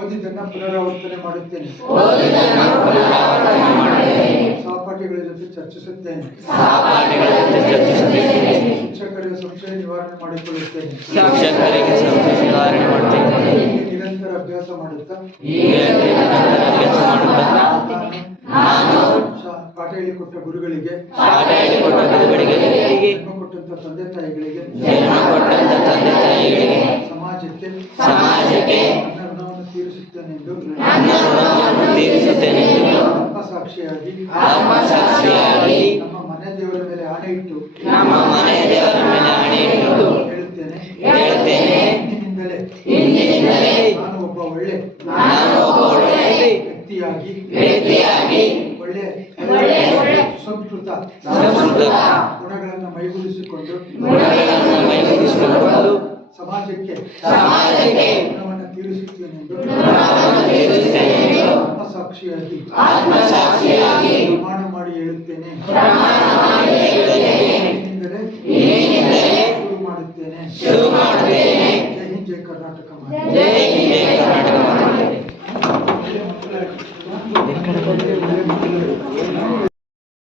ಓದಿದ್ದನ್ನು ಪುನರಾವರ್ತನೆ ಮಾಡುತ್ತೇನೆ. ಸಹಪಾಠಿಗಳ ಜೊತೆ ಚರ್ಚಿಸುತ್ತೇನೆ. ಶಿಕ್ಷಕರಿಗೆ ಸಂಶಯ ನಿವಾರಣೆ ಮಾಡಿಕೊಳ್ಳುತ್ತೇನೆ. ನಿರಂತರ ಅಭ್ಯಾಸ ಮಾಡುತ್ತಾ ಪಾಠ ಹೇಳಿಕೊಟ್ಟ ಗುರುಗಳಿಗೆ, ಜನ್ಮ ಕೊಟ್ಟಂತ ತಂದೆ ತಾಯಿಗಳಿಗೆ, ಸಮಾಜಕ್ಕೆ ನನ್ನ ಋಣವನ್ನು ತೀರಿಸುತ್ತೇನೆಂದು ಆತ್ಮಸಾಕ್ಷಿಯಾಗಿ ನಮ್ಮ ಮನೆ ದೇವರ ಮೇಲೆ ಆಣೆ ಇಟ್ಟು ಹೇಳುತ್ತೇನೆ. ಇಂದಿನಿಂದಲೇ ನಾನು ಒಬ್ಬ ಒಳ್ಳೆ ವ್ಯಕ್ತಿಯಾಗಿ ಒಳ್ಳೆ ಸಂಸ್ಕೃತ ಗುಣಗಳನ್ನು ಮೈಗೂಡಿಸಿಕೊಂಡು ಸಮಾಜಕ್ಕೆ ಋಣವನ್ನು ತೀರಿಸುತ್ತೇನೆಂದು ಆತ್ಮಸಾಕ್ಷಿಯಾಗಿ ಪ್ರಮಾಣ ಮಾಡಿ ಹೇಳುತ್ತೇನೆ. ಶುರು ಮಾಡುತ್ತೇನೆ. ಜೈ ಹಿಂದ್, ಜೈ ಕರ್ನಾಟಕ.